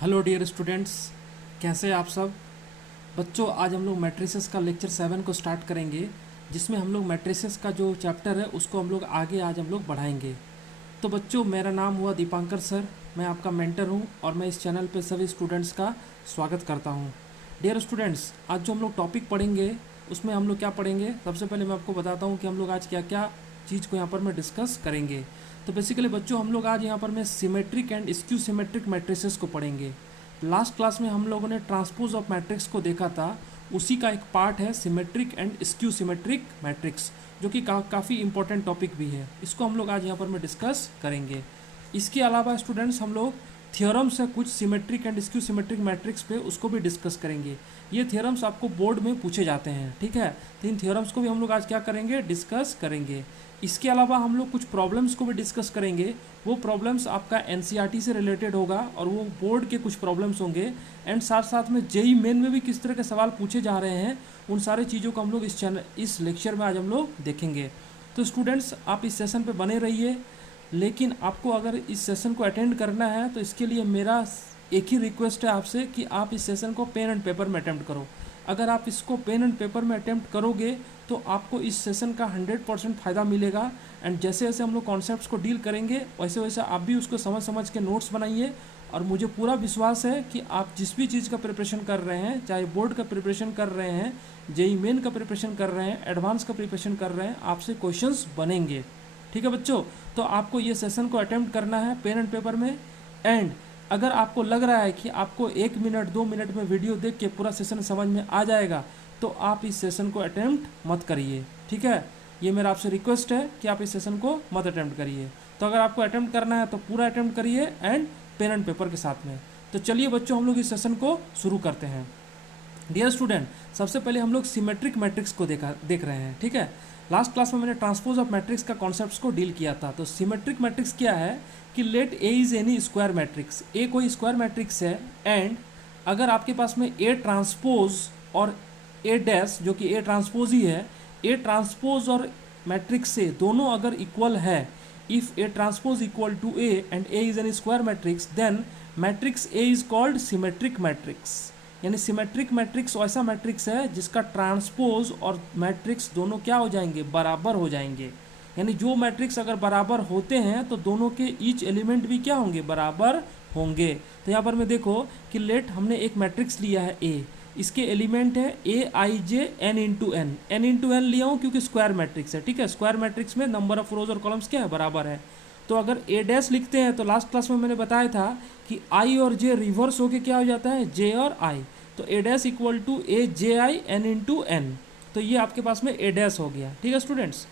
Hello dear students, कैसे हैं आप सब बच्चों। आज हम लोग मैट्रिसेस का लेक्चर 7 को स्टार्ट करेंगे, जिसमें हम लोग मैट्रिसेस का जो चैप्टर है उसको हम लोग आगे आज हम लोग बढ़ाएंगे। तो बच्चों, मेरा नाम हुआ दीपांकर सर, मैं आपका मेंटर हूं और मैं इस चैनल पे सभी स्टूडेंट्स का स्वागत करता हूं। डियर स्टूडेंट्स, आज जो हम लोग टॉपिक पढ़ेंगे उसमें हम लोग क्या पढ़ेंगे, सबसे पहले मैं आपको बताता हूँ कि हम लोग आज क्या क्या चीज़ को यहाँ पर मैं डिस्कस करेंगे। तो बेसिकली बच्चों, हम लोग आज यहाँ पर मैं symmetric and skew symmetric matrices को पढ़ेंगे। लास्ट क्लास में हम लोगों ने ट्रांसपोज ऑफ मैट्रिक्स को देखा था, उसी का एक पार्ट है symmetric and skew symmetric matrix, जो कि काफ़ी इंपॉर्टेंट टॉपिक भी है। इसको हम लोग आज यहाँ पर मैं डिस्कस करेंगे। इसके अलावा स्टूडेंट्स, हम लोग थियोरम्स है कुछ symmetric and skew symmetric matrix पे, उसको भी डिस्कस करेंगे। ये थियोरम्स आपको बोर्ड में पूछे जाते हैं, ठीक है। तो इन थियोरम्स को भी हम लोग आज क्या करेंगे, डिस्कस करेंगे। इसके अलावा हम लोग कुछ प्रॉब्लम्स को भी डिस्कस करेंगे। वो प्रॉब्लम्स आपका एनसीईआरटी से रिलेटेड होगा और वो बोर्ड के कुछ प्रॉब्लम्स होंगे। एंड साथ साथ में जेईई मेन में भी किस तरह के सवाल पूछे जा रहे हैं, उन सारी चीज़ों को हम लोग इस लेक्चर में आज हम लोग देखेंगे। तो स्टूडेंट्स, आप इस सेशन पे बने रहिए। लेकिन आपको अगर इस सेशन को अटेंड करना है तो इसके लिए मेरा एक ही रिक्वेस्ट है आपसे कि आप इस सेशन को पेन एंड पेपर में अटेम्प्ट करो। अगर आप इसको पेन एंड पेपर में अटेम्प्ट करोगे तो आपको इस सेशन का 100% फ़ायदा मिलेगा। एंड जैसे जैसे हम लोग कॉन्सेप्ट्स को डील करेंगे वैसे वैसे आप भी उसको समझ समझ के नोट्स बनाइए। और मुझे पूरा विश्वास है कि आप जिस भी चीज़ का प्रिपरेशन कर रहे हैं, चाहे बोर्ड का प्रिपरेशन कर रहे हैं, जेईई मेन का प्रिपरेशन कर रहे हैं, एडवांस का प्रिपरेशन कर रहे हैं, आपसे क्वेश्चंस बनेंगे। ठीक है बच्चों, तो आपको ये सेशन को अटेम्प्ट करना है पेन एंड पेपर में। एंड अगर आपको लग रहा है कि आपको 1 मिनट 2 मिनट में वीडियो देख के पूरा सेशन समझ में आ जाएगा, तो आप इस सेशन को अटेम्प्ट मत करिए, ठीक है। ये मेरा आपसे रिक्वेस्ट है कि आप इस सेशन को मत अटेम्प्ट करिए। तो अगर आपको अटेम्प्ट करना है तो पूरा अटेम्प्ट करिए एंड पेन एंड पेपर के साथ में। तो चलिए बच्चों, हम लोग इस सेशन को शुरू करते हैं। डियर स्टूडेंट, सबसे पहले हम लोग सिमेट्रिक मैट्रिक्स को देख रहे हैं, ठीक है। लास्ट क्लास में मैंने ट्रांसपोज ऑफ मैट्रिक्स का कॉन्सेप्ट्स को डील किया था। तो सिमेट्रिक मैट्रिक्स क्या है कि let A is any square matrix, A कोई स्क्वायर मैट्रिक्स है। एंड अगर आपके पास में ए ट्रांसपोज और ए डैश, जो कि ए ट्रांसपोज ही है, ए ट्रांसपोज और मैट्रिक्स से दोनों अगर इक्वल है, if A transpose equal to A and A is an square matrix, then matrix A is called symmetric matrix. यानी सिमेट्रिक मैट्रिक्स ऐसा मैट्रिक्स है जिसका ट्रांसपोज और मैट्रिक्स दोनों क्या हो जाएंगे, बराबर हो जाएंगे। यानी जो मैट्रिक्स अगर बराबर होते हैं तो दोनों के ईच एलिमेंट भी क्या होंगे, बराबर होंगे। तो यहाँ पर मैं देखो कि लेट हमने एक मैट्रिक्स लिया है ए, इसके एलिमेंट है A I J N into N. N into N लिया हूँ क्योंकि स्क्वायर मैट्रिक्स है, ठीक है। स्क्वायर मैट्रिक्स में नंबर ऑफ रोज और कॉलम्स क्या है, बराबर है। तो अगर ए डैश लिखते हैं तो लास्ट क्लास में मैंने बताया था कि आई और जे रिवर्स होके क्या हो जाता है, जे और आई। तो A dash equal to A J I N into N. तो ये आपके पास में ए डैश हो गया, ठीक है स्टूडेंट्स।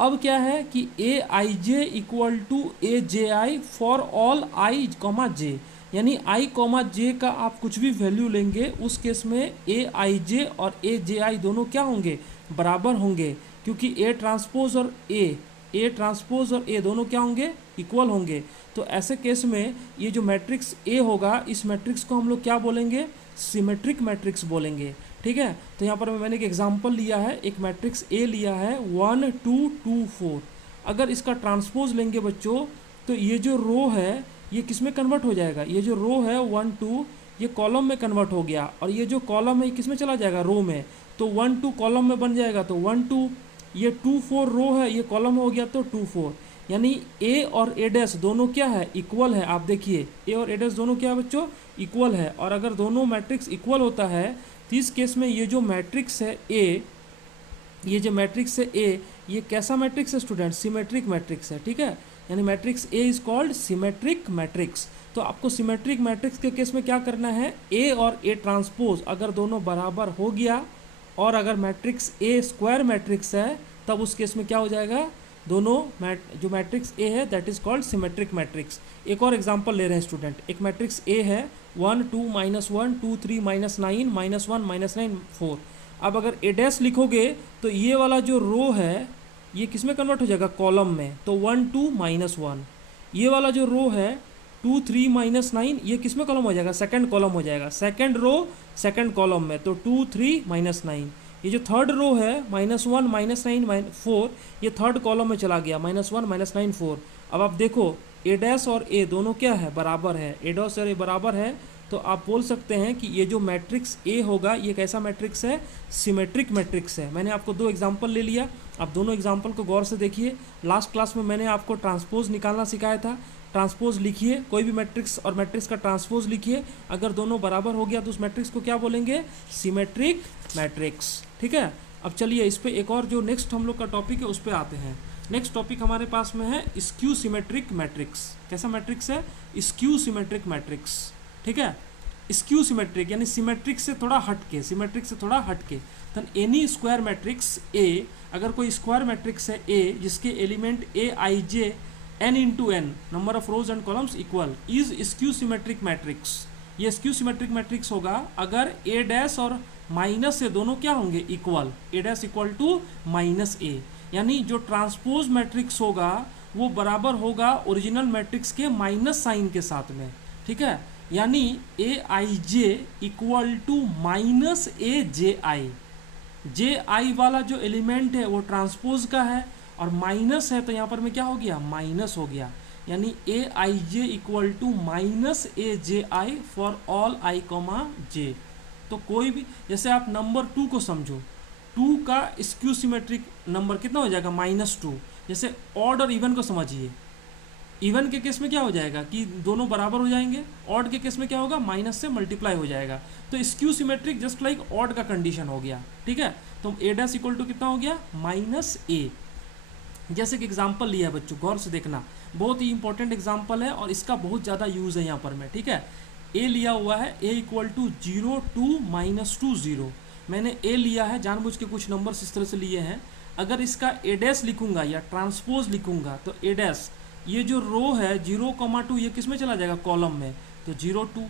अब क्या है कि A I J equal to A J I for all I comma J. यानी आई कॉमा जे का आप कुछ भी वैल्यू लेंगे, उस केस में ए आई जे और ए जे आई दोनों क्या होंगे, बराबर होंगे। क्योंकि ए ट्रांसपोज और ए ट्रांसपोज और ए दोनों क्या होंगे, इक्वल होंगे। तो ऐसे केस में ये जो मैट्रिक्स ए होगा, इस मैट्रिक्स को हम लोग क्या बोलेंगे, सिमेट्रिक मैट्रिक्स बोलेंगे, ठीक है। तो यहाँ पर मैंने एक एग्जांपल लिया है, एक मैट्रिक्स ए लिया है 1 2 2 4। अगर इसका ट्रांसपोज लेंगे बच्चों, तो ये जो रो है ये किस में कन्वर्ट हो जाएगा, ये जो रो है 1 2 ये कॉलम में कन्वर्ट हो गया, और ये जो कॉलम है ये किस में चला जाएगा, रो में। तो 1 2 कॉलम में बन जाएगा, तो 1 2। ये 2 4 रो है, ये कॉलम हो गया, तो 2 4। यानी ए और ए डैश दोनों क्या है, इक्वल है। आप देखिए ए और ए डैश दोनों क्या है बच्चों, इक्वल है। और अगर दोनों मैट्रिक्स इक्वल होता है तो इस केस में ये जो मैट्रिक्स है ए, ये जो मैट्रिक्स है ए, ये कैसा मैट्रिक्स है स्टूडेंट, सिमेट्रिक मैट्रिक्स है, ठीक है। यानी matrix A is called symmetric matrix. तो आपको सिमेट्रिक मैट्रिक्स के केस में क्या करना है, ए और ए ट्रांसपोज अगर दोनों बराबर हो गया, और अगर मैट्रिक्स ए स्क्वायर मैट्रिक्स है, तब उस केस में क्या हो जाएगा, दोनों जो मैट्रिक्स ए है that is called symmetric matrix. एक और एग्जांपल ले रहे हैं स्टूडेंट। एक मैट्रिक्स ए है 1 2 -1 2 3 -9 -1 -9 4। अब अगर ए डैश लिखोगे तो ये वाला जो रो है ये किस में कन्वर्ट हो जाएगा, कॉलम में। तो 1 2 -1। ये वाला जो रो है 2 3 -9 ये किस में कॉलम हो जाएगा, सेकंड कॉलम हो जाएगा, सेकंड रो सेकंड कॉलम में। तो 2 3 -9। ये जो थर्ड रो है -1 -9 4, ये थर्ड कॉलम में चला गया, -1 -9 4। अब आप देखो ए डैश और ए दोनों क्या है, बराबर है। ए डैश और ए बराबर है, तो तो आप बोल सकते हैं कि ये जो मैट्रिक्स ए होगा ये कैसा मैट्रिक्स है, सिमेट्रिक मैट्रिक्स है। मैंने आपको दो एग्जांपल ले लिया, आप दोनों एग्जांपल को गौर से देखिए। लास्ट क्लास में मैंने आपको ट्रांसपोज निकालना सिखाया था। ट्रांसपोज लिखिए, कोई भी मैट्रिक्स और मैट्रिक्स का ट्रांसपोज लिखिए, अगर दोनों बराबर हो गया तो उस मैट्रिक्स को क्या बोलेंगे, सिमेट्रिक मैट्रिक्स। ठीक है, अब चलिए इस पे एक और जो नेक्स्ट हम लोग का टॉपिक है उस पर आते हैं। नेक्स्ट टॉपिक हमारे पास में है स्क्यू सिमेट्रिक मैट्रिक्स। कैसा मैट्रिक्स है, स्क्यू सिमेट्रिक मैट्रिक्स। ठीक है, स्क्यू सिमेट्रिक यानी सिमेट्रिक से थोड़ा हटके, सिमेट्रिक से थोड़ा हटके। तो एनी स्क्वायर मैट्रिक्स ए, अगर कोई स्क्वायर मैट्रिक्स है ए जिसके element a I j n into n number of rows and columns equal is skew symmetric matrix. ये स्क्यू सिमेट्रिक मैट्रिक्स होगा अगर ए डैश और माइनस ए दोनों क्या होंगे, equal. A dash equal to minus A, यानी जो ट्रांसपोज मैट्रिक्स होगा वो बराबर होगा ओरिजिनल मैट्रिक्स के माइनस साइन के साथ में। ठीक है, यानी A I J equal to minus A J I. J I वाला जो एलिमेंट है वो ट्रांसपोज का है और माइनस है तो यहाँ पर में क्या हो गया, माइनस हो गया। यानी A I J equal to minus A J I for all I comma J. तो कोई भी, जैसे आप नंबर 2 को समझो, 2 का स्क्यू सिमेट्रिक नंबर कितना हो जाएगा, -2। जैसे ऑड और इवन को समझिए, इवन के केस में क्या हो जाएगा कि दोनों बराबर हो जाएंगे, ऑड के केस में क्या होगा, माइनस से मल्टीप्लाई हो जाएगा। तो skew symmetric just like odd का कंडीशन हो गया। ठीक है, तो ए डैश इक्वल टू कितना हो गया, -a। जैसे कि एग्जाम्पल लिया है बच्चों, गौर से देखना, बहुत ही इंपॉर्टेंट एग्जाम्पल है और इसका बहुत ज़्यादा यूज़ है यहाँ पर में। ठीक है, ए लिया हुआ है, ए इक्वल टू 0 2 -2 0। मैंने ए लिया है, जानबूझ के कुछ नंबर्स इस तरह से लिए हैं। अगर इसका ए डैश लिखूंगा या ट्रांसपोज लिखूंगा तो ए डैश, ये जो रो है 0,2 ये किस में चला जाएगा, कॉलम में, तो 0 2।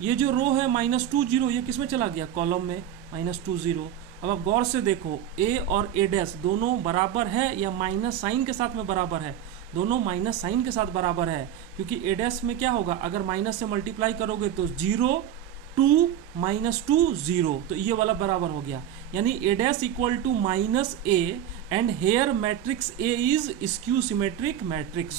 ये जो रो है -2 0 ये किस में चला गया, कॉलम में, -2 0। अब आप गौर से देखो, ए और ए डैश दोनों बराबर है या माइनस साइन के साथ में बराबर है, दोनों माइनस साइन के साथ बराबर है, क्योंकि ए डैश में क्या होगा, अगर माइनस से मल्टीप्लाई करोगे तो 0 2 -2 0, तो ये वाला बराबर हो गया। यानी A dash equal to -a and here matrix A is skew symmetric matrix.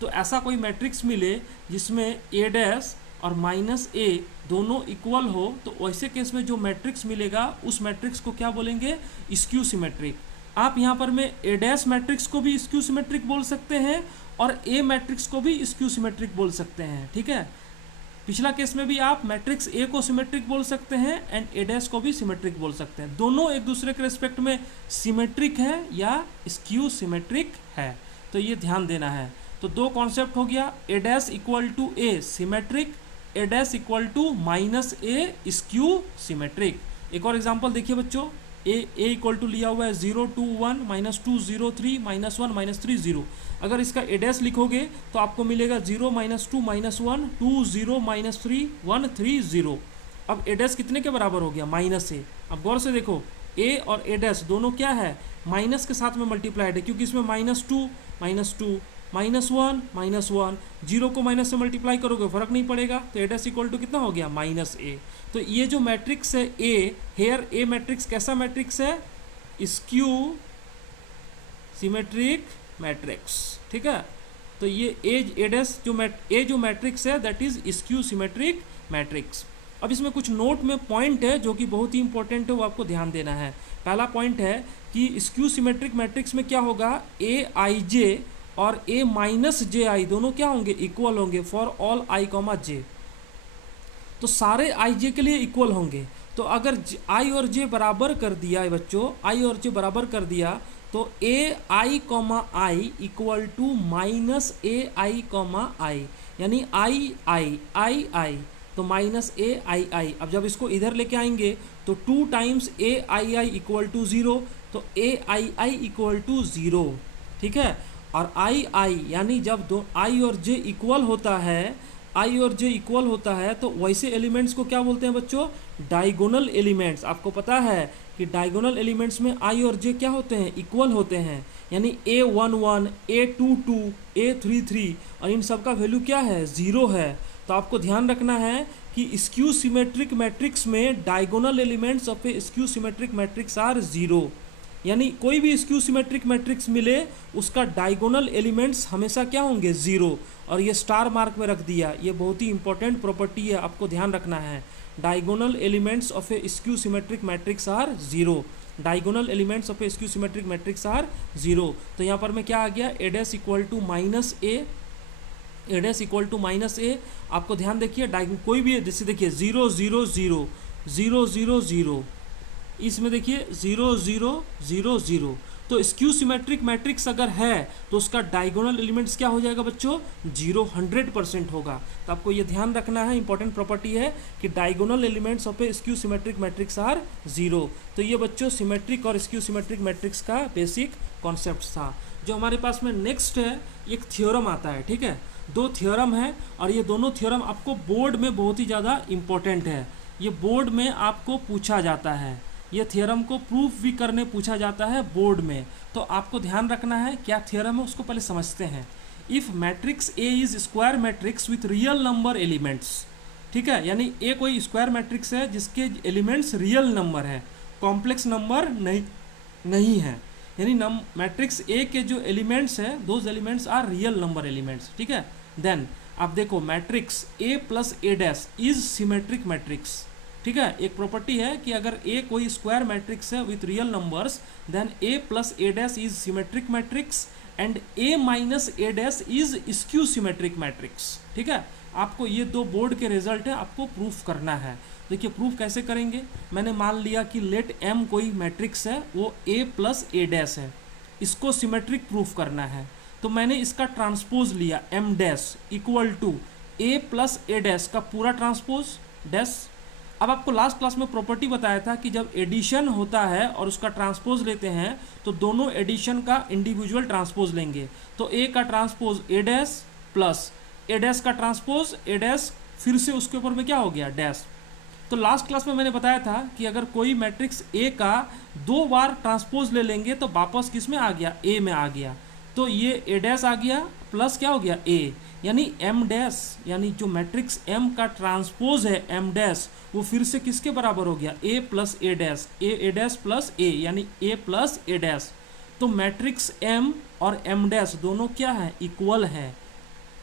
तो ऐसा कोई मैट्रिक्स मिले जिसमें ए डैश और -a दोनों इक्वल हो, तो वैसे केस में जो मैट्रिक्स मिलेगा उस मैट्रिक्स को क्या बोलेंगे, स्क्यू सिमेट्रिक। आप यहाँ पर में ए डैश मैट्रिक्स को भी स्क्यू सिमेट्रिक बोल सकते हैं और ए मैट्रिक्स को भी स्क्यू सिमेट्रिक बोल सकते हैं। ठीक है, पिछला केस में भी आप मैट्रिक्स ए को सिमेट्रिक बोल सकते हैं एंड ए डैश को भी सिमेट्रिक बोल सकते हैं। दोनों एक दूसरे के रिस्पेक्ट में सिमेट्रिक है या स्क्यू सिमेट्रिक है, तो ये ध्यान देना है। तो दो कॉन्सेप्ट हो गया, A dash equal to A symmetric, A dash equal to -a skew symmetric. एक और एग्जांपल देखिए बच्चों, ए इक्वल टू लिया हुआ है 0 2 1 -2 0 3 -1 -3 0। अगर इसका ए डैश लिखोगे तो आपको मिलेगा 0 -2 -1 2 0 -3 1 3 0। अब ए डैश कितने के बराबर हो गया, -a। अब गौर से देखो, ए और ए डैश दोनों क्या है, माइनस के साथ में मल्टीप्लाइड है, क्योंकि इसमें -2 -2 -1 -1, 0 को माइनस से मल्टीप्लाई करोगे फर्क नहीं पड़ेगा, तो ए डैश इक्वल टू कितना हो गया, -a। तो ये जो मैट्रिक्स है ए, हेयर ए मैट्रिक्स कैसा मैट्रिक्स है, स्क्यू सिमेट्रिक मैट्रिक्स। ठीक है, तो ये ए डैश जो मैट्रिक्स है that is skew symmetric matrix. अब इसमें कुछ नोट में पॉइंट है जो कि बहुत ही इंपॉर्टेंट है, वो आपको ध्यान देना है। पहला पॉइंट है कि स्क्यू सिमेट्रिक मैट्रिक्स में क्या होगा, ए आई जे और a - ji दोनों क्या होंगे, इक्वल होंगे फॉर ऑल i, j। तो सारे i j के लिए इक्वल होंगे। तो अगर i और j बराबर कर दिया है बच्चों, i और j बराबर कर दिया तो a i, i equal to -a i, यानी i, तो -a i। अब जब इसको इधर लेके आएंगे तो 2 टाइम्स a इक्वल टू 0, तो a इक्वल टू 0। ठीक है, और i यानी जब दो i और j इक्वल होता है, i और j इक्वल होता है तो वैसे एलिमेंट्स को क्या बोलते हैं बच्चों, डायगोनल एलिमेंट्स। आपको पता है कि डायगोनल एलिमेंट्स में i और j क्या होते हैं, इक्वल होते हैं। यानी a11 a22 a33 और इन सब का वैल्यू क्या है, 0 है। तो आपको ध्यान रखना है कि स्क्यू सिमेट्रिक मैट्रिक्स में diagonal elements of a skew symmetric matrix are 0। यानी कोई भी स्क्यू सिमेट्रिक मैट्रिक्स मिले उसका डायगोनल एलिमेंट्स हमेशा क्या होंगे, जीरो। और ये स्टार मार्क में रख दिया, ये बहुत ही इंपॉर्टेंट प्रॉपर्टी है, आपको ध्यान रखना है। Diagonal elements of a skew symmetric matrix are zero. Diagonal elements of a skew symmetric matrix are zero. तो यहाँ पर मैं क्या आ गया, A dash equal to minus A, A dash equal to minus A. आपको ध्यान देखिए, कोई भी जैसे देखिए 0 0 0 0 0 0, इसमें देखिए 0 0 0 0। तो स्क्यू सिमेट्रिक मैट्रिक्स अगर है तो उसका डायगोनल एलिमेंट्स क्या हो जाएगा बच्चों, 0 100% होगा। तो आपको ये ध्यान रखना है, इंपॉर्टेंट प्रॉपर्टी है कि diagonal elements of a skew symmetric matrix are 0। तो ये बच्चों सिमेट्रिक और स्क्यू सिमेट्रिक मैट्रिक्स का बेसिक कॉन्सेप्ट था। जो हमारे पास में नेक्स्ट है, एक थ्योरम आता है, ठीक है। दो थ्योरम है और ये दोनों थ्योरम आपको बोर्ड में बहुत ही ज़्यादा इंपॉर्टेंट है। ये बोर्ड में आपको पूछा जाता है, ये थ्योरम को प्रूफ भी करने पूछा जाता है बोर्ड में। तो आपको ध्यान रखना है क्या थ्योरम है उसको पहले समझते हैं। If matrix A is square matrix with real number elements, ठीक है, यानी ए कोई स्क्वायर मैट्रिक्स है जिसके एलिमेंट्स रियल नंबर है, कॉम्प्लेक्स नंबर नहीं है, यानी मैट्रिक्स ए के जो एलिमेंट्स है those elements are real number elements, ठीक है। देन आप देखो matrix A plus A dash is symmetric matrix, ठीक है। एक प्रॉपर्टी है कि अगर ए कोई स्क्वायर मैट्रिक्स है with real numbers then A plus A dash is symmetric matrix and A minus A dash is skew symmetric matrix, ठीक है। आपको ये दो बोर्ड के रिजल्ट है, आपको प्रूफ करना है। देखिए प्रूफ कैसे करेंगे, मैंने मान लिया कि लेट एम कोई मैट्रिक्स है, वो ए प्लस ए डैश है, इसको सिमेट्रिक प्रूफ करना है। तो मैंने इसका ट्रांसपोज लिया M dash equal to A plus A dash का पूरा ट्रांसपोज डैश। अब आपको लास्ट क्लास में प्रॉपर्टी बताया था कि जब एडिशन होता है और उसका ट्रांसपोज लेते हैं तो दोनों एडिशन का इंडिविजुअल ट्रांसपोज लेंगे। तो ए का transpose A dash plus A dash का ट्रांसपोज ए डैश, फिर से उसके ऊपर में क्या हो गया डैश। तो लास्ट क्लास में मैंने बताया था कि अगर कोई मैट्रिक्स ए का 2 बार ट्रांसपोज ले लेंगे तो वापस किस में आ गया, ए में आ गया। तो ये ए डैश आ गया प्लस क्या हो गया ए, यानी एम डैश, यानी जो मैट्रिक्स एम का ट्रांसपोज है एम डैश वो फिर से किसके बराबर हो गया, A plus A dash, A dash plus A, यानी ए प्लस ए डैश। तो मैट्रिक्स एम और एम डैश दोनों क्या है, इक्वल है।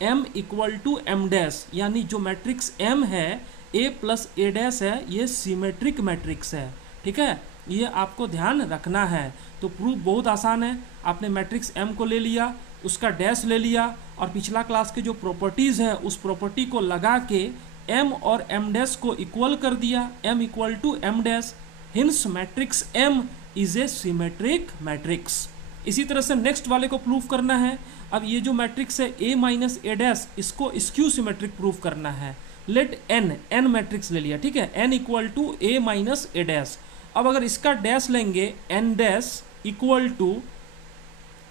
M equal to M dash, यानी जो मैट्रिक्स एम है ए प्लस ए डैश है, ये सिमेट्रिक मैट्रिक्स है, ठीक है। ये आपको ध्यान रखना है। तो प्रूफ बहुत आसान है, आपने मैट्रिक्स एम को ले लिया, उसका डैश ले लिया और पिछला क्लास के जो प्रॉपर्टीज़ है उस प्रॉपर्टी को लगा के एम और एम डैश को इक्वल कर दिया, M equal to M dash, hence matrix M is a symmetric matrix. इसी तरह से नेक्स्ट वाले को प्रूफ करना है। अब ये जो मैट्रिक्स है ए माइनस ए डैश, इसको स्क्यू सिमेट्रिक प्रूफ करना है। लेट एन मैट्रिक्स ले लिया, ठीक है, N equal to A minus A dash. अब अगर इसका डैश लेंगे N dash equal to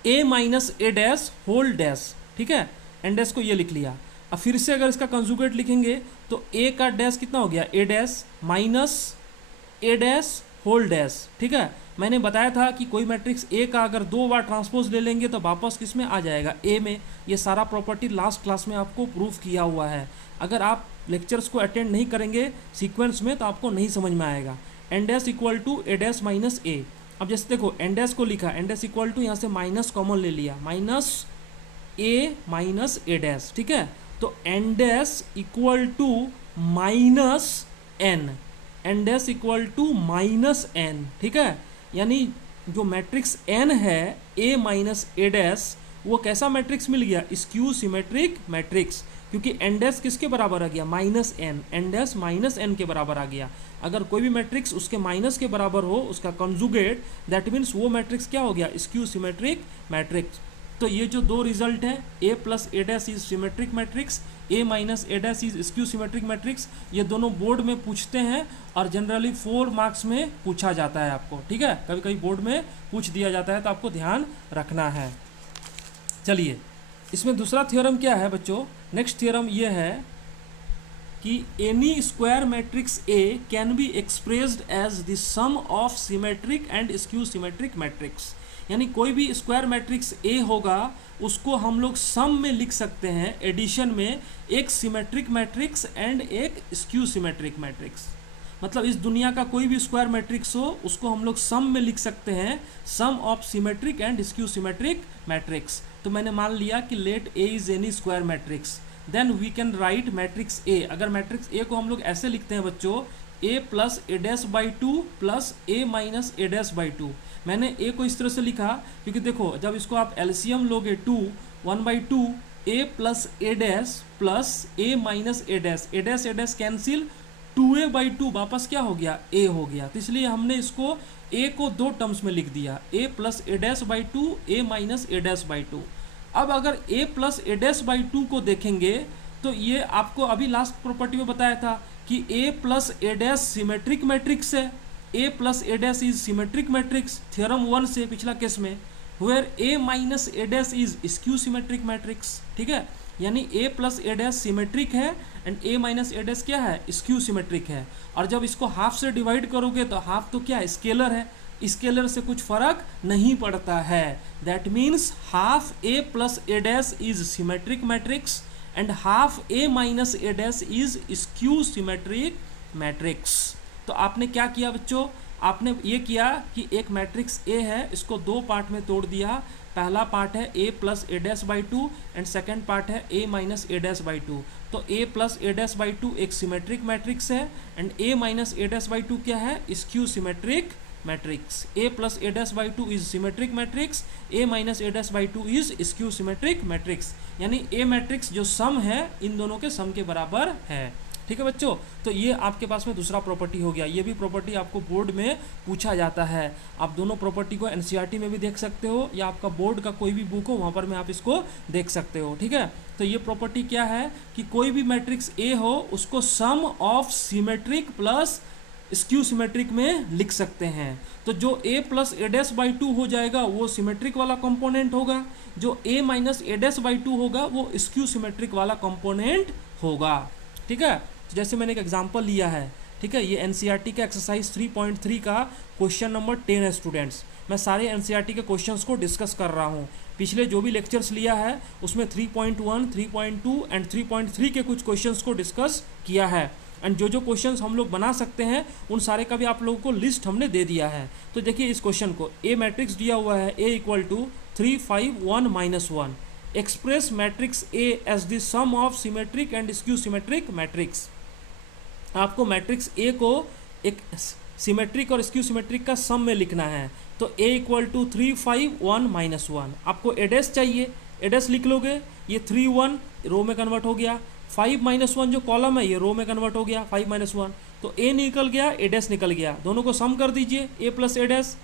A minus A dash whole dash, ठीक है, एन डैश को ये लिख लिया। अब फिर से अगर इसका कंजुगेट लिखेंगे तो ए का डैश कितना हो गया, A dash minus A dash whole dash, ठीक है। मैंने बताया था कि कोई मैट्रिक्स ए का अगर 2 बार ट्रांसपोज ले लेंगे तो वापस किस में आ जाएगा, ए में। ये सारा प्रॉपर्टी लास्ट क्लास में आपको प्रूफ किया हुआ है। अगर आप लेक्चर्स को अटेंड नहीं करेंगे सीक्वेंस में तो आपको नहीं समझ में आएगा। N dash equal to A dash minus A. अब जैसे देखो एन डैश को लिखा, एन डैश इक्वल टू यहाँ से माइनस कॉमन ले लिया, minus A minus A dash, ठीक है। तो N dash equal to minus N, N dash equal to minus N, ठीक है। यानी जो मैट्रिक्स एन है ए माइनस ए डैश, वो कैसा मैट्रिक्स मिल गया, स्क्यू सिमेट्रिक मैट्रिक्स, क्योंकि एन डैश किसके बराबर आ गया, minus N, N dash minus N के बराबर आ गया। अगर कोई भी मैट्रिक्स उसके माइनस के बराबर हो, उसका कंजुगेट, दैट मीन्स वो मैट्रिक्स क्या हो गया, स्क्यू सिमेट्रिक मैट्रिक्स। तो ये जो दो रिजल्ट है, A plus A dash is symmetric matrix, A minus A dash is skew symmetric matrix, ये दोनों बोर्ड में पूछते हैं और जनरली 4 मार्क्स में पूछा जाता है आपको, ठीक है। कभी कभी बोर्ड में पूछ दिया जाता है, तो आपको ध्यान रखना है। चलिए, इसमें दूसरा थ्योरम क्या है बच्चों, नेक्स्ट थ्योरम ये है कि any square matrix A can be expressed as the sum of symmetric and skew symmetric matrix. यानी कोई भी स्क्वायर मैट्रिक्स ए होगा उसको हम लोग सम में लिख सकते हैं, एडिशन में, एक सिमेट्रिक मैट्रिक्स एंड एक स्क्यू सिमेट्रिक मैट्रिक्स। मतलब इस दुनिया का कोई भी स्क्वायर मैट्रिक्स हो उसको हम लोग सम में लिख सकते हैं, sum of symmetric and skew symmetric matrix. तो मैंने मान लिया कि let A is any square matrix, then we can write matrix A. अगर मैट्रिक्स ए को हम लोग ऐसे लिखते हैं बच्चों, A plus A dash by two plus A minus A dash by two. मैंने ए को इस तरह से लिखा क्योंकि देखो जब इसको आप एलसीएम लोगे 2 1/2 ए plus A dash plus A minus A dash cancel, 2a/2 वापस क्या हो गया, ए हो गया। तो इसलिए हमने इसको ए को दो टर्म्स में लिख दिया, A plus A dash by two, A minus A dash by two. अब अगर A plus A dash by two को देखेंगे तो ये आपको अभी लास्ट प्रॉपर्टी में बताया था कि A plus A dash symmetric matrix है, A plus A dash is symmetric matrix theorem 1 से पिछला केस में, where A minus A dash is skew symmetric matrix. ठीक है, यानी A plus A dash symmetric है and A minus A dash क्या है, स्क्यू सिमेट्रिक है। और जब इसको हाफ से डिवाइड करोगे तो हाफ तो क्या है, स्केलर है, स्केलर से कुछ फर्क नहीं पड़ता है। That means half A plus A dash is symmetric matrix and half A minus A dash is skew symmetric matrix. तो आपने क्या किया बच्चों, आपने ये किया कि एक मैट्रिक्स ए है, इसको दो पार्ट में तोड़ दिया। पहला पार्ट है A plus A dash by two and second part है A minus A dash by two. तो A plus A dash by two एक सिमेट्रिक मैट्रिक्स है and A minus A dash by two क्या है, skew symmetric matrix. A plus A dash by two is symmetric matrix, A minus A dash by two is skew symmetric matrix. यानी A matrix जो सम है इन दोनों के सम के बराबर है। ठीक है बच्चों, तो ये आपके पास में दूसरा प्रॉपर्टी हो गया। ये भी प्रॉपर्टी आपको बोर्ड में पूछा जाता है। आप दोनों प्रॉपर्टी को एनसीईआरटी में भी देख सकते हो या आपका बोर्ड का कोई भी बुक हो वहाँ पर में आप इसको देख सकते हो। ठीक है, तो ये प्रॉपर्टी क्या है कि कोई भी मैट्रिक्स ए हो उसको sum of symmetric plus skew symmetric में लिख सकते हैं। तो जो A plus A dash by two हो जाएगा वो सिमेट्रिक वाला कंपोनेंट होगा, जो A minus A dash by two होगा वो स्क्यू सिमेट्रिक वाला कंपोनेंट होगा। ठीक है, जैसे मैंने एक एग्जांपल लिया है। ठीक है, ये एनसीईआरटी का एक्सरसाइज 3.3 का क्वेश्चन नंबर 10 है स्टूडेंट्स। मैं सारे एनसीईआरटी के क्वेश्चंस को डिस्कस कर रहा हूँ। पिछले जो भी लेक्चर्स लिया है उसमें 3.1, 3.2 एंड 3.3 के कुछ क्वेश्चंस को डिस्कस किया है एंड जो जो क्वेश्चंस हम लोग बना सकते हैं उन सारे का भी आप लोगों को लिस्ट हमने दे दिया है। तो देखिए इस क्वेश्चन को, ए मैट्रिक्स दिया हुआ है A equal to 3 5 1 -1, express matrix A as the sum of symmetric and skew symmetric matrix. आपको मैट्रिक्स ए को एक सिमेट्रिक और स्क्यू सिमेट्रिक का सम में लिखना है। तो ए इक्वल टू 3 5 1 -1, आपको ए डैश चाहिए, ए डैश लिख लोगे, ये 3 1 रो में कन्वर्ट हो गया, 5 -1 जो कॉलम है ये रो में कन्वर्ट हो गया 5 -1, तो ए निकल गया ए डैश निकल गया, दोनों को सम कर दीजिए, ए प्लस ए डैश,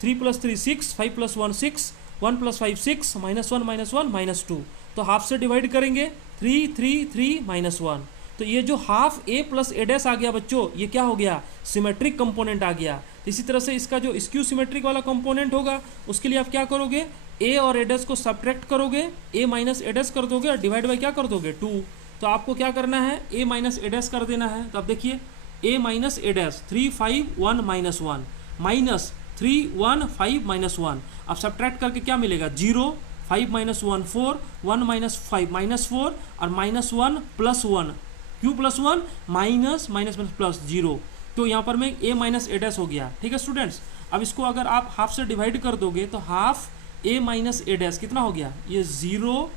3 + 3 6, 5 + 1 6, 1 + 5 6, -1 -2, तो हाफ से डिवाइड करेंगे 3 3 3 -1। तो ये जो half A plus A dash आ गया बच्चों, ये क्या हो गया, सिमेट्रिक कंपोनेंट आ गया। इसी तरह से इसका जो स्क्यू सिमेट्रिक वाला कंपोनेंट होगा उसके लिए आप क्या करोगे, ए और ए डैश को सब्ट्रैक्ट करोगे, ए माइनस ए डैश कर दोगे और डिवाइड बाई क्या कर दोगे 2। तो आपको क्या करना है, ए माइनस ए डैश कर देना है। तो आप देखिए ए माइनस ए डैश 3 5 1 -1 माइनस 3 1 5 -1, अब सब्ट्रैक्ट करके क्या मिलेगा 0, 5 - 1 4, 1 - 5 -4 और -1 + 1, Q plus 1 minus minus plus 0। तो यहाँ पर में ए माइनस ए डैश हो गया। ठीक है स्टूडेंट्स, अब इसको अगर आप हाफ से डिवाइड कर दोगे तो half A minus A dash कितना हो गया, ये 0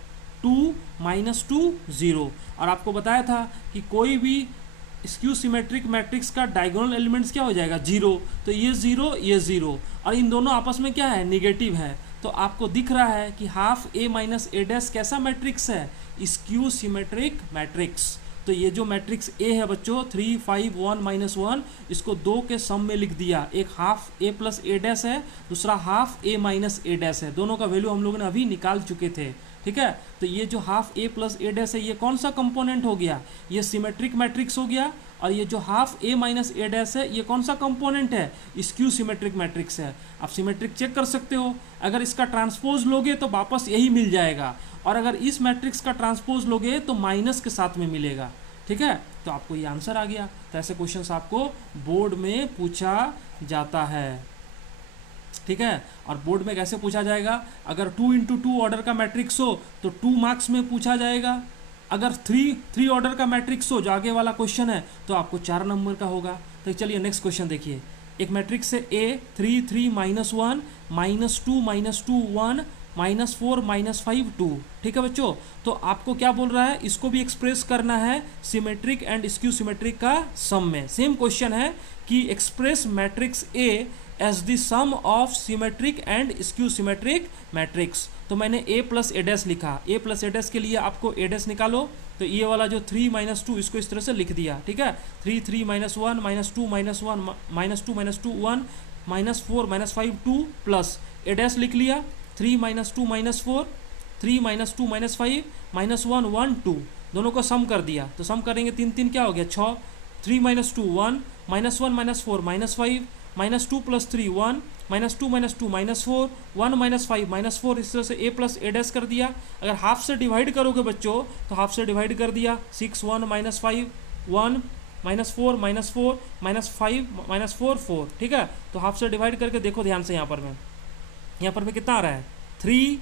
2 -2 0। और आपको बताया था कि कोई भी स्क्यू सिमेट्रिक मैट्रिक्स का डायगोनल एलिमेंट्स क्या हो जाएगा 0, तो ये 0 ये 0 और इन दोनों आपस में क्या है, निगेटिव है। तो आपको दिख रहा है कि half A minus A dash कैसा मैट्रिक्स है, स्क्यू सिमेट्रिक मैट्रिक्स। तो ये जो मैट्रिक्स ए है बच्चों 3 5 1 -1, इसको दो के सम में लिख दिया, एक half A plus A dash है, दूसरा half A minus A dash है, दोनों का वैल्यू हम लोगों ने अभी निकाल चुके थे। ठीक है, तो ये जो half A plus A dash है ये कौन सा कंपोनेंट हो गया, ये सिमेट्रिक मैट्रिक्स हो गया। और ये जो half A minus A dash है ये कौन सा कंपोनेंट है, स्क्यू सिमेट्रिक मैट्रिक्स है। आप सिमेट्रिक चेक कर सकते हो, अगर इसका ट्रांसपोज लोगे तो वापस यही मिल जाएगा, और अगर इस मैट्रिक्स का ट्रांसपोज लोगे तो माइनस के साथ में मिलेगा। ठीक है, तो आपको ये आंसर आ गया। तो ऐसे क्वेश्चंस आपको बोर्ड में पूछा जाता है। ठीक है, और बोर्ड में कैसे पूछा जाएगा, अगर 2 × 2 ऑर्डर का मैट्रिक्स हो तो 2 मार्क्स में पूछा जाएगा। अगर थ्री ऑर्डर का मैट्रिक्स हो जो आगे वाला क्वेश्चन है तो आपको 4 नंबर का होगा। तो चलिए नेक्स्ट क्वेश्चन देखिए, एक मैट्रिक्स है ए 3 3 -1 -2 -2 1 -4 -5 2। ठीक है बच्चों, तो आपको क्या बोल रहा है, इसको भी एक्सप्रेस करना है सिमेट्रिक एंड स्क्यू सिमेट्रिक का सम में। सेम क्वेश्चन है कि express matrix A as the sum of symmetric and skew symmetric matrix. तो मैंने ए प्लस ए डैश लिखा, ए प्लस ए डैश के लिए आपको ए डैश निकालो, तो ये वाला जो 3 -2 इसको इस तरह से लिख दिया। ठीक है, 3 3 -1 -2 -1 -2 -2 1 -4 -5 2 प्लस ए डैश लिख लिया, 3 -2 -4 3 -2 -5 -1 1 2, दोनों को सम कर दिया। तो सम करेंगे 3 3 क्या हो गया 6, 3 -2 1 -1 -4 -5 -2 + 3 1 -2 -2 -4 1 -5 -4, इस तरह से ए प्लस ए डैश कर दिया। अगर हाफ से डिवाइड करोगे बच्चों तो हाफ से डिवाइड कर दिया, 6 1 -5 1 -4 -4 -5 -4 4। ठीक है, तो हाफ से डिवाइड करके देखो ध्यान से, यहाँ पर में कितना आ रहा है 3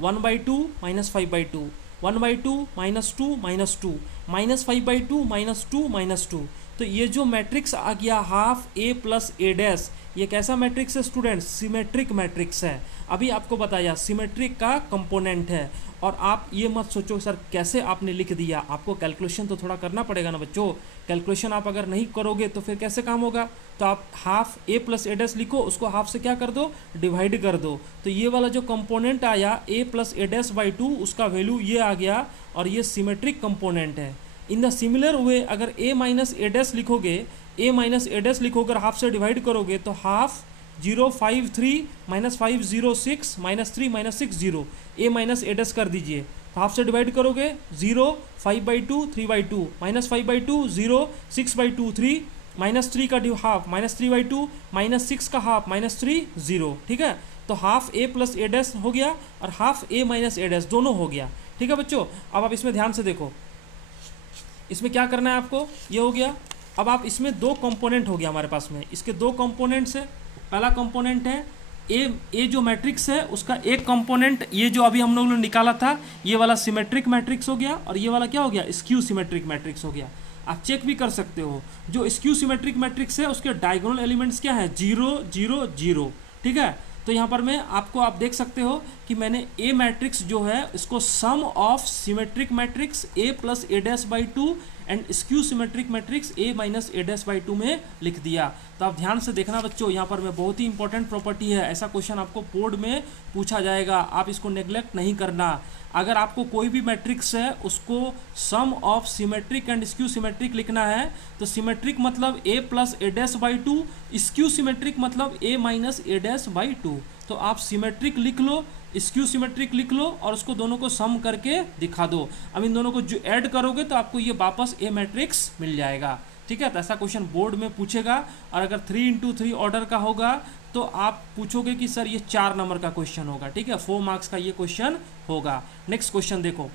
1/2 -5/2 1/2 -2 -2 -5/2 -2 -2। तो ये जो मैट्रिक्स आ गया half A plus A dash, ये कैसा मैट्रिक्स है स्टूडेंट्स, सिमेट्रिक मैट्रिक्स है। अभी आपको बताया सिमेट्रिक का कंपोनेंट है। और आप ये मत सोचो सर कैसे आपने लिख दिया, आपको कैलकुलेशन तो थोड़ा करना पड़ेगा ना बच्चों। कैलकुलेशन आप अगर नहीं करोगे तो फिर कैसे काम होगा। तो आप half A plus A dash लिखो, उसको हाफ से क्या कर दो, डिवाइड कर दो। तो ये वाला जो कंपोनेंट आया ए प्लस ए डैश बाई 2, उसका वैल्यू ये आ गया और ये सिमेट्रिक कंपोनेंट है। इन द सिमिलर वे अगर ए माइनस ए डैश लिखोगे, ए माइनस ए डैश लिखोगे, हाफ से डिवाइड करोगे तो half 0 5 3 -5 0 6 -3 -6 0, A minus A dash कर दीजिए। तो हाफ से डिवाइड करोगे 0 5/2 3/2 -5/2 0 6/2 3 -3 का हाफ -3/2 -6 का हाफ -3 0। ठीक है, तो half A plus A dash हो गया और half A minus A dash दोनों हो गया। ठीक है बच्चों, अब आप इसमें ध्यान से देखो, इसमें क्या करना है आपको, ये हो गया। अब आप इसमें दो कंपोनेंट हो गया हमारे पास में, इसके दो कंपोनेंट्स है। पहला कंपोनेंट है ए जो मैट्रिक्स है उसका एक कंपोनेंट, ये जो अभी हम लोगों ने निकाला था, ये वाला सिमेट्रिक मैट्रिक्स हो गया और ये वाला क्या हो गया, स्क्यू सिमेट्रिक मैट्रिक्स हो गया। आप चेक भी कर सकते हो, जो स्क्यू सिमेट्रिक मैट्रिक्स है उसके डायगोनल एलिमेंट्स क्या है 0 0 0। ठीक है, तो यहाँ पर मैं आपको आप देख सकते हो कि मैंने ए मैट्रिक्स जो है इसको sum of symmetric matrix A plus A dash by 2 and skew symmetric matrix A minus A dash by 2 में लिख दिया। तो आप ध्यान से देखना बच्चों, यहाँ पर में बहुत ही इंपॉर्टेंट प्रॉपर्टी है, ऐसा क्वेश्चन आपको बोर्ड में पूछा जाएगा, आप इसको नेग्लेक्ट नहीं करना। अगर आपको कोई भी मैट्रिक्स है उसको sum of symmetric and skew symmetric लिखना है, तो सिमेट्रिक मतलब A plus A dash by 2, skew symmetric मतलब A minus A dash by 2। तो आप सिमेट्रिक लिख लो, स्क्यू सिमेट्रिक लिख लो और उसको दोनों को सम करके दिखा दो। अब इन दोनों को जो ऐड करोगे तो आपको ये वापस ए मैट्रिक्स मिल जाएगा। ठीक है, तो ऐसा क्वेश्चन बोर्ड में पूछेगा। और अगर 3 × 3 ऑर्डर का होगा तो आप पूछोगे कि सर ये 4 नंबर का क्वेश्चन होगा। ठीक है, 4 मार्क्स का ये क्वेश्चन होगा। नेक्स्ट क्वेश्चन देखो,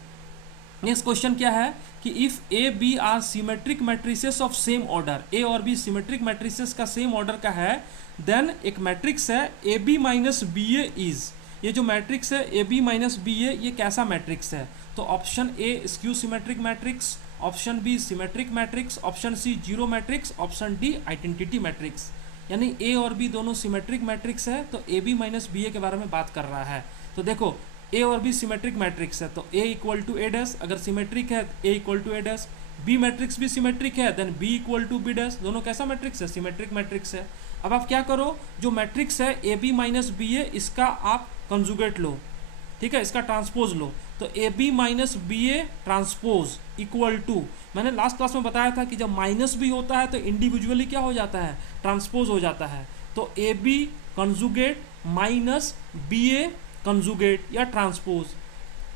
नेक्स्ट क्वेश्चन क्या है कि if A B are symmetric matrices of same order, A और बी सिमेट्रिक मैट्रिसेस का सेम ऑर्डर का है, देन एक मैट्रिक्स है A B minus B A is, ये जो मैट्रिक्स है A B minus B A, ये कैसा मैट्रिक्स है। तो option A skew symmetric matrix, option B symmetric matrix, option C zero matrix, option D identity matrix. यानी ए और बी दोनों सिमेट्रिक मैट्रिक्स है, तो ए बी माइनस बी ए के बारे में बात कर रहा है। तो देखो ए और बी सिमेट्रिक मैट्रिक्स है, तो A equal to A dash, अगर सिमेट्रिक है A equal to A dash, B matrix भी सिमेट्रिक है then B equal to B dash, दोनों कैसा मैट्रिक्स है, सिमेट्रिक मैट्रिक्स है। अब आप क्या करो, जो मैट्रिक्स है ए बी माइनस बी ए, इसका आप कंजुगेट लो। ठीक है, इसका ट्रांसपोज लो, तो A B minus B A transpose equal to, मैंने लास्ट क्लास में बताया था कि जब माइनस भी होता है तो इंडिविजुअली क्या हो जाता है, ट्रांसपोज हो जाता है। तो A B conjugate minus B A conjugate या ट्रांसपोज।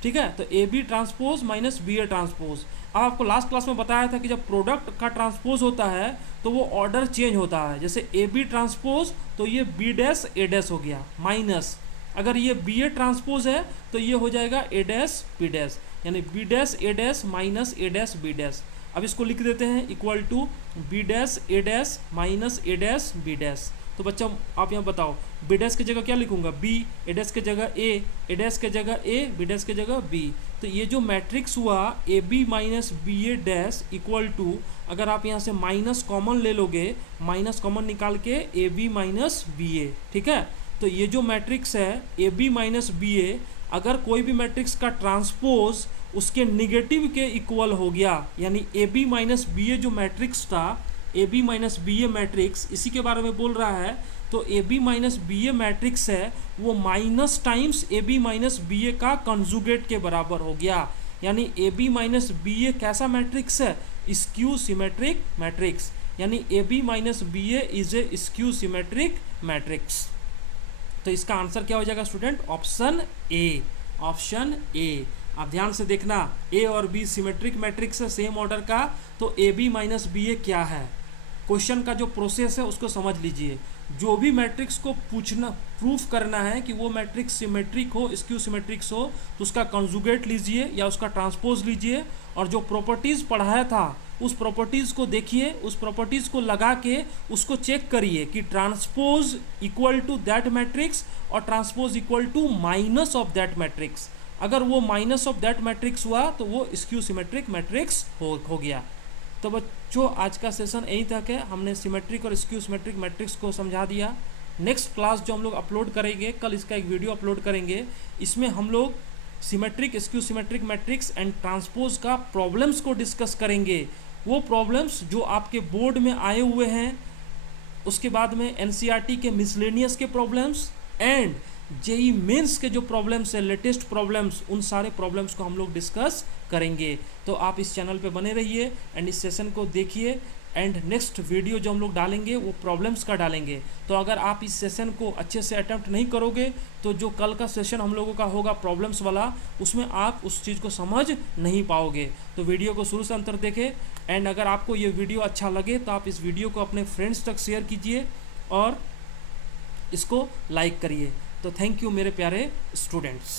ठीक है, तो A B transpose minus B A transpose. अब आपको लास्ट क्लास में बताया था कि जब प्रोडक्ट का ट्रांसपोज होता है तो वो ऑर्डर चेंज होता है। जैसे ए बी ट्रांसपोज तो ये बी डैश ए डैश हो गया, माइनस अगर ये बी ए ट्रांसपोज है तो ये हो जाएगा ए डैश बी डैश, यानी B dash A dash minus A dash B dash. अब इसको लिख देते हैं equal to B dash A dash minus A dash B dash. तो बच्चों आप यहाँ बताओ, बी डैश की जगह क्या लिखूंगा, बी, ए डैश की जगह ए डैश की जगह ए, बी डैश की जगह बी। तो ये जो मैट्रिक्स हुआ A B minus B A dash equal to, अगर आप यहाँ से माइनस कॉमन ले लोगे, माइनस कॉमन निकाल के ए बी माइनस बी ए, ठीक है। तो ये जो मैट्रिक्स है ए बी माइनस बी ए, अगर कोई भी मैट्रिक्स का ट्रांसपोज उसके निगेटिव के इक्वल हो गया, यानी A B minus B A जो मैट्रिक्स था, A B minus B A matrix, इसी के बारे में बोल रहा है। तो A B minus B A matrix है वो minus times A B minus B A का कंजुगेट के बराबर हो गया। यानी A B minus B A कैसा मैट्रिक्स है, स्क्यू सिमेट्रिक मैट्रिक्स, यानी A B minus B A is a skew symmetric matrix. तो इसका आंसर क्या हो जाएगा student, option A, option A. आप ध्यान से देखना, ए और बी सिमेट्रिक मैट्रिक्स है सेम ऑर्डर का, तो ए बी माइनस बी ए क्या है, क्वेश्चन का जो प्रोसेस है उसको समझ लीजिए। जो भी मैट्रिक्स को पूछना, प्रूफ करना है कि वो मैट्रिक्स सिमेट्रिक हो, स्क्यू सिमेट्रिक्स हो, तो उसका कंजुगेट लीजिए या उसका ट्रांसपोज लीजिए, और जो प्रॉपर्टीज़ पढ़ाया था उस प्रॉपर्टीज़ को देखिए, उस प्रॉपर्टीज़ को लगा के उसको चेक करिए कि transpose equal to that matrix और transpose equal to minus of that matrix. अगर वो माइनस ऑफ दैट मैट्रिक्स हुआ तो वो स्क्यू सिमेट्रिक मैट्रिक्स हो गया। तो बच्चों आज का सेशन यहीं तक है, हमने सिमेट्रिक और स्क्यू सिमेट्रिक मैट्रिक्स को समझा दिया। नेक्स्ट क्लास जो हम लोग अपलोड करेंगे, कल इसका एक वीडियो अपलोड करेंगे, इसमें हम लोग symmetric skew symmetric matrix and transpose का प्रॉब्लम्स को डिस्कस करेंगे। वो प्रॉब्लम्स जो आपके बोर्ड में आए हुए हैं, उसके बाद में एनसीईआरटी के मिसलेनियस के प्रॉब्लम्स एंड जेई मेंस के जो प्रॉब्लम्स है, लेटेस्ट प्रॉब्लम्स, उन सारे प्रॉब्लम्स को हम लोग डिस्कस करेंगे। तो आप इस चैनल पे बने रहिए एंड इस सेशन को देखिए, एंड नेक्स्ट वीडियो जो हम लोग डालेंगे वो प्रॉब्लम्स का डालेंगे। तो अगर आप इस सेशन को अच्छे से अटेम्प्ट नहीं करोगे तो जो कल का सेशन हम लोगों का होगा प्रॉब्लम्स वाला, उसमें आप उस चीज़ को समझ नहीं पाओगे। तो वीडियो को शुरू से अंत तक देखें, एंड अगर आपको ये वीडियो अच्छा लगे तो आप इस वीडियो को अपने फ्रेंड्स तक शेयर कीजिए और इसको लाइक करिए। तो थैंक यू मेरे प्यारे स्टूडेंट्स।